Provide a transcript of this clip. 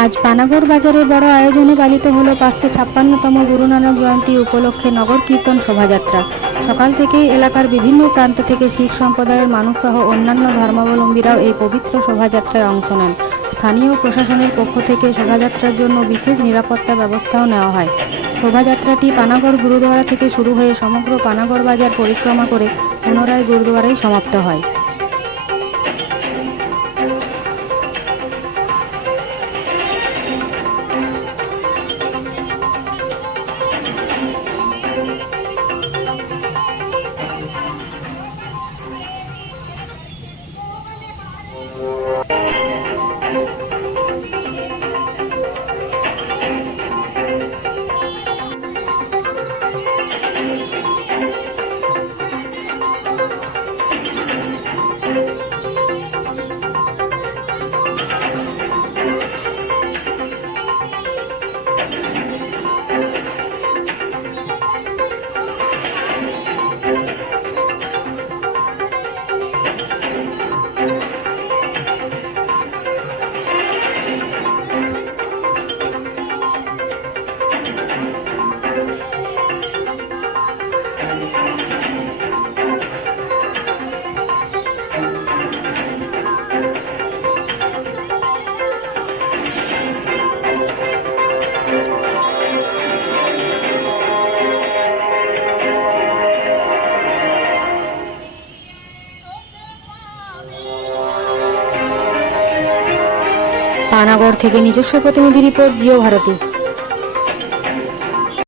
আজ পানাগড় বাজারে বড় আয়োজনে পালিত হলো 556তম গুরু নানক জয়ন্তী উপলক্ষে নগর কীর্তন শোভাযাত্রা। সকাল থেকেই এলাকার বিভিন্ন প্রান্ত থেকে শিখ সম্প্রদায়ের মানুষ সহ অন্যান্য ধর্মাবলম্বীরাও এই পবিত্র শোভাযাত্রায় অংশ নেন। স্থানীয় প্রশাসনের পক্ষ থেকে শোভাযাত্রার জন্য বিশেষ নিরাপত্তা ব্যবস্থাও নেওয়া হয়। শোভাযাত্রাটি পানাগড় গুরুদুয়ারা থেকে শুরু হয়ে সমগ্র পানাগড় বাজার পরিক্রমা করে পুনরায় গুরুদুয়ারায় সমাপ্ত হয়। পানাগড় থেকে নিজস্ব প্রতিনিধি রিপোর্ট, জিও ভারতী।